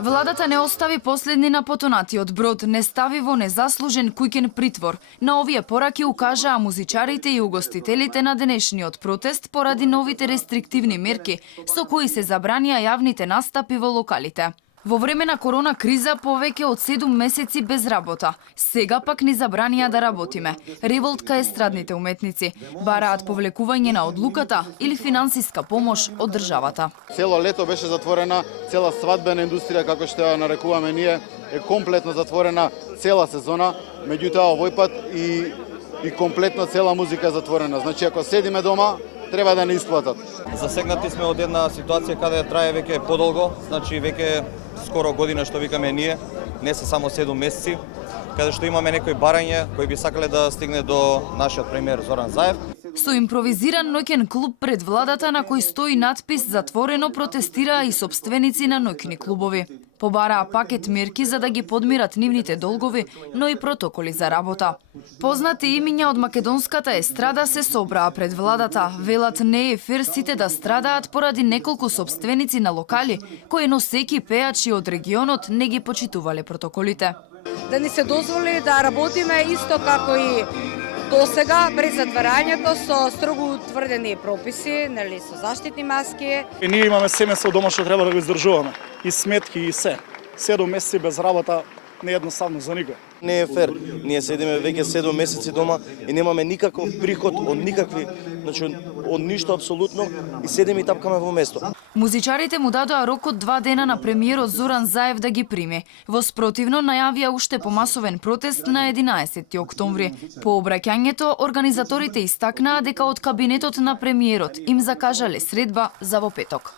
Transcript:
Владата не остави последни на потонатиот брод, не стави во незаслужен куќен притвор. На овие пораки укажаа музичарите и угостителите на денешниот протест поради новите рестриктивни мерки со кои се забранија јавните настапи во локалите. Во време на корона криза повеќе од 7 месеци без работа. Сега пак ни забранија да работиме. Револт кај естрадните уметници бараат повлекување на одлуката или финансиска помош од државата. Цело лето беше затворена, цела свадбена индустрија, како што ја нарекуваме ние, е комплетно затворена цела сезона, меѓутоа овој пат и комплетно цела музика е затворена. Значи, ако седиме дома, треба да не исплатат. Засегнати сме од една ситуација каде трае веќе подолго, значи веќе скоро година што викаме ние, не се само 7 месеци, каде што имаме некои барања кои би сакале да стигне до нашиот премиер Зоран Заев. Со импровизиран ноќен клуб пред владата на кој стои надпис "Затворено" протестираа и сопственици на ноќни клубови. Побараа пакет мерки за да ги подмират нивните долгови, но и протоколи за работа. Познати имиња од македонската естрада се собраа пред владата. Велат не е фер сите да страдаат поради неколку сопственици на локали, кои носеки пеачи од регионот не ги почитувале протоколите. Да ни се дозволи да работиме исто како и досега, без затварањето, со строго утврдени прописи, нели, со заштитни маски. И ние имаме семејство дома што треба да го издржуваме. И сметки и се. 7 месеци без работа не е едноставно за никој. Не е фер. Ние седиме веќе 7 месеци дома и немаме никаков приход од никакви, значи од ништо апсолутно, и седиме и тапкаме во место. Музичарите му дадоа рок од 2 дена на премиерот Зоран Заев да ги прими. Во спротивно најавија уште помасовен протест на 11 октомври. По обраќањето, организаторите истакнаа дека од кабинетот на премиерот им закажале средба за во петок.